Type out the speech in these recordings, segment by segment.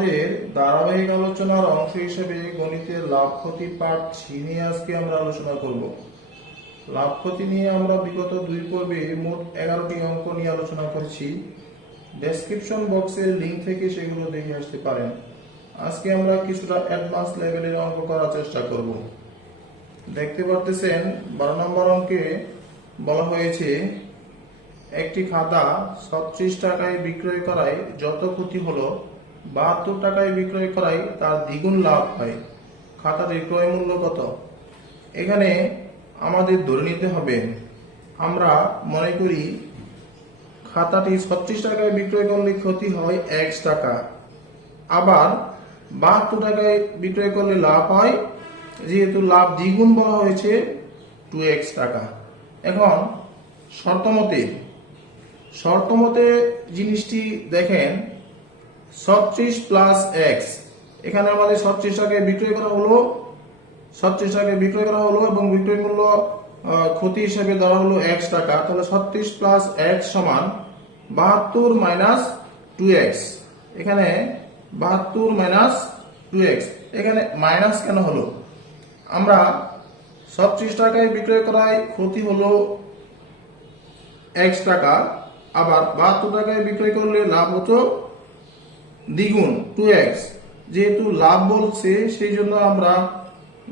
আমাদের ধারাবাহিক আলোচনার অংশ হিসেবে গণিতের লাভ ক্ষতি পার্ট 3 নিয়ে আজকে আমরা আলোচনা করব। লাভ ক্ষতি নিয়ে আমরা বিগত 2 পর্বে মোট 11টি অঙ্ক নিয়ে আলোচনা করেছি। ডেসক্রিপশন বক্সের লিংক থেকে সেগুলো দেখে আসতে পারেন। আজকে আমরা কিছুটা অ্যাডভান্স লেভেলের অঙ্ক করার চেষ্টা করব। দেখতে পারতেছেন 12 নম্বর অঙ্কে বলা হয়েছে একটি খাতা 36 টাকায় বিক্রয় করায় যত ক্ষতি হলো 72 টাকায় বিক্রয় করায় তার দ্বিগুণ লাভ হয়। খাতাটির ক্রয় মূল্য কত? এখানে আমাদের ধরে নিতে হবে, আমরা মনে করি খাতাটি 36 টাকায় বিক্রয় করলে ক্ষতি হয় x টাকা, আবার 72 টাকায় বিক্রয় করলে লাভ হয়, যেহেতু লাভ দ্বিগুণ বলা হয়েছে 2x টাকা। এখন শর্তমতে জিনিসটি দেখেন, 36 প্লাস x, এখানে আমাদের 36 টাকায় বিক্রয় করা হলো, 36 টাকায় বিক্রয় করা হলো এবং বিক্রয় মূল্য ক্ষতি হিসেবে ধরা হলো x টাকা। তাহলে 36 প্লাস x সমান 72 মাইনাস 2x। এখানে 72 মাইনাস 2x, এখানে মাইনাস কেন হলো? আমরা 36 টাকায় বিক্রয় করায় ক্ষতি হলো x টাকা, আবার 72 টাকায় বিক্রয় করলে লাভ হতো দ্বিগুণ 2x। যেহেতু লাভ বলছে সেই জন্য আমরা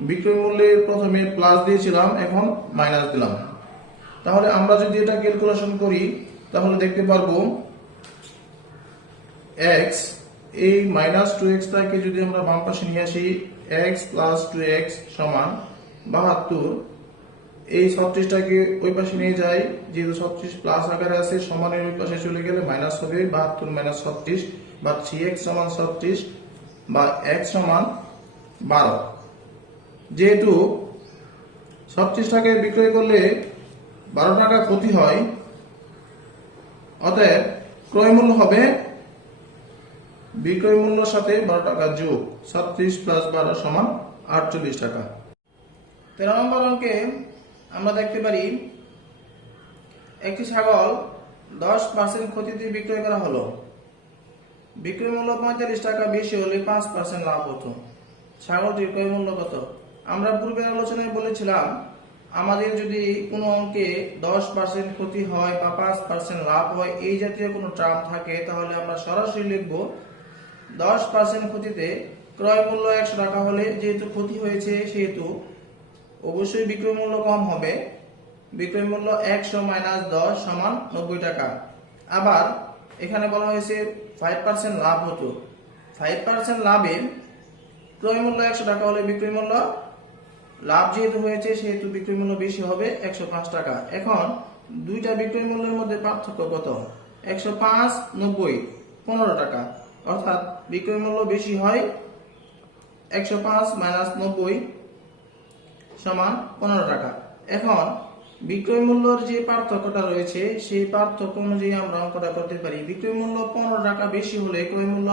বিক্রয় মূল্যে প্রথমে প্লাস দিয়েছিলাম, এখন মাইনাস দিলাম। তাহলে আমরা যদি এটা ক্যালকুলেশন করি তাহলে দেখতে পারবো x, এই মাইনাস 2x টাকে যদি আমরা বাম পাশে নিয়ে আসি, x প্লাস 2x সমান 72। এই 36 টাকে ওই পাশে নিয়ে যাই, যেহেতু 36 প্লাস আকারে আছে, সমানের ওই পাশে চলে গেলে মাইনাস হবে 72 মাইনাস 36, বা 3x সমান 36 বা x সমান 12। যেহেতু 36 টাকায় বিক্রয় করলে 12 টাকা ক্ষতি হয়, অতএব ক্রয় মূল্য হবে বিক্রয় মূল্যের সাথে 12 টাকা যোগ 36 প্লাস 12 সমান 48 টাকা। 13 নম্বর অঙ্কে আমরা দেখতে পারি একটি ছাগল 10% ক্ষতিতে বিক্রয় করা হলো। বিক্রয় মূল্য 45 টাকা বেশি হলে 5% লাভ হতো। ছাগলটির ক্রয় মূল্য কত? আমরা পূর্বের আলোচনায় বলেছিলাম, আমাদের যদি কোনো অঙ্কে 10% ক্ষতি হয় বা 5% লাভ হয়, এই জাতীয় কোনো টার্ম থাকে, তাহলে আমরা সরাসরি লিখব 10% ক্ষতিতে ক্রয় মূল্য 100 টাকা হলে, যেহেতু ক্ষতি হয়েছে সেহেতু অবশ্যই বিক্রয় মূল্য কম হবে। বিক্রয় মূল্য 100 মাইনাস 10 সমান 90 টাকা। আবার এখানে বলা হয়েছে 5% লাভ হতো। 5% লাভে ক্রয় মূল্য 100 টাকা হলে বিক্রয় মূল্য, লাভ যেহেতু হয়েছে সেহেতু বিক্রয় মূল্য বেশি হবে 105 টাকা। এখন দুইটা বিক্রয় মূল্যের মধ্যে পার্থক্য কত? 105 90 15 টাকা, অর্থাৎ বিক্রয় মূল্য বেশি হয় 105 মাইনাস 90 সমান 15 টাকা। এখন বিক্রয় মূল্যের যে পার্থক্যটা রয়েছে সেই পার্থক্য অনুযায়ী আমরা অঙ্কটা করতে পারি। বিক্রয় মূল্য 15 টাকা বেশি হলে ক্রয় মূল্য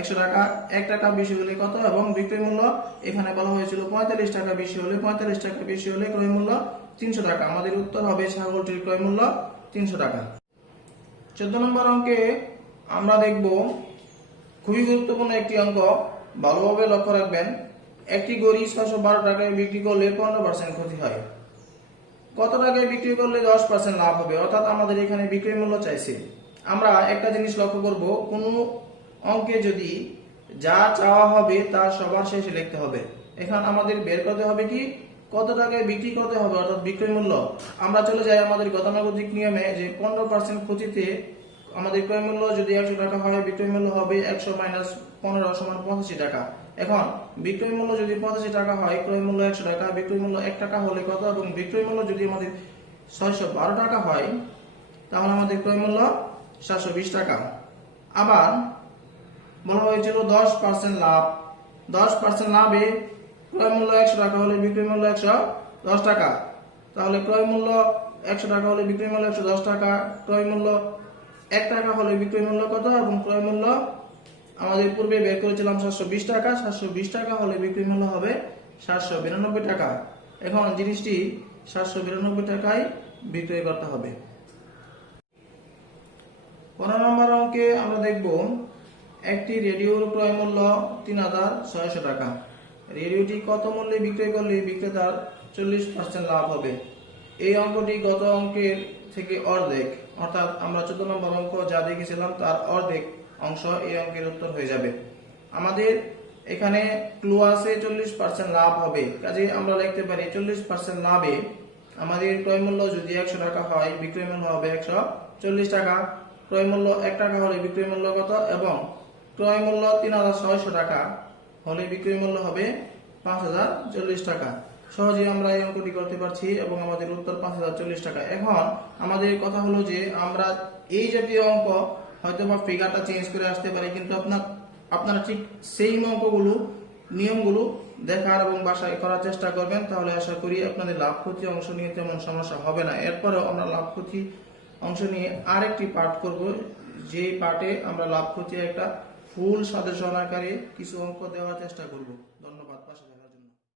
100 টাকা, 1 টাকা বেশি হলে কত? এবং বিক্রয় মূল্য এখানে বলা হয়েছিল 45 টাকা বেশি হলে, 45 টাকা বেশি হলে ক্রয় মূল্য 300 টাকা। আমাদের উত্তর হবে ছাগলটির ক্রয় মূল্য 300 টাকা। 14 নম্বর অঙ্কে আমরা দেখব খুবই গুরুত্বপূর্ণ একটি অঙ্ক, ভালোভাবে লক্ষ্য রাখবেন। একটি গড়ি 612 টাকায় বিক্রি করলে 15% ক্ষতি হয়। কত টাকায় বিক্রি করলে 10% লাভ হবে? অর্থাৎ আমাদের এখানে বিক্রয় মূল্য চাইছে। আমরা একটা জিনিস লক্ষ্য করব, কোনো অঙ্কে যদি যা চাওয়া হবে তা সবার শেষে লিখতে হবে। এখানে আমাদের বের করতে হবে কি, কত টাকায় বিক্রি করতে হবে, অর্থাৎ বিক্রয় মূল্য। আমরা চলে যাই আমাদের গতানুগতিক নিয়মে, যে 15% ক্ষতিতে আমাদের ক্রয় মূল্য যদি 100 টাকা হয়, বিক্রয় মূল্য হবে 100 মাইনাস 15 সমান 85 টাকা। এখন বিক্রয় মূল্য যদি 85 টাকা হয়, ক্রয় মূল্য 100 টাকা, বিক্রয় মূল্য 1 টাকা হলে কত? এবং বিক্রয় মূল্য যদি আমাদের 612 টাকা হয়, তাহলে আমাদের ক্রয় মূল্য 720 টাকা। আবার বলা হয়েছিল 10% লাভ। 10% লাভে ক্রয় মূল্য 100 টাকা হলে বিক্রয় মূল্য 110 টাকা। তাহলে ক্রয় মূল্য 100 টাকা হলে বিক্রয় মূল্য 110 টাকা, ক্রয় মূল্য 1 টাকা হলে বিক্রয় মূল্য কত? এবং ক্রয় মূল্য আমাদের পূর্বে বের করেছিলাম 720 টাকা। 720 টাকা হলে বিক্রয় মূল্য হবে 792 টাকা। এখন জিনিসটি 792 টাকায় বিক্রয় করতে হবে। 15 নম্বর অঙ্কে আমরা দেখব একটি রেডিওর ক্রয় মূল্য ৩,৬০০ টাকা। রেডিওটি কত মূল্যে বিক্রয় করলে বিক্রেতার 40% লাভ হবে? এই অঙ্কটি গত অঙ্কের থেকে অর্ধেক, অর্থাৎ আমরা 14 নম্বর অঙ্ক যা দেখেছিলাম তার অর্ধেক অংশ এই অঙ্কের উত্তর হয়ে যাবে। আমাদের এখানে ক্লু আছে 40% লাভ হবে, কাজে আমরা লিখতে পারি 40% লাভে আমাদের ক্রয় মূল্য যদি 100 টাকা হয়, বিক্রয় মূল্য হবে 140 টাকা। ক্রয় মূল্য 1 টাকা হলে বিক্রয় মূল্য কত, এবং ক্রয় মূল্য ৩,৬০০ টাকা হলে বিক্রয় মূল্য হবে 5,040 টাকা। সহজেই আমরা এই অঙ্কটি করতে পারছি এবং আমাদের উত্তর 5,040 টাকা। এখন আমাদের কথা হলো যে আমরা এই জাতীয় অঙ্ক হয়তো বা ফিগারটা চেঞ্জ করে আসতে পারি, কিন্তু আপনারা ঠিক সেই অঙ্কগুলো নিয়মগুলো দেখার এবং বাসায় করার চেষ্টা করবেন, তাহলে আশা করি আপনাদের লাভ ক্ষতি অংশ নিয়ে তেমন সমস্যা হবে না। এরপরেও আমরা লাভ ক্ষতি অংশ নিয়ে আরেকটি পার্ট করব, যেই পার্টে আমরা লাভ ক্ষতি একটা ফুল সাজেশন আকারে কিছু অঙ্ক দেওয়ার চেষ্টা করব।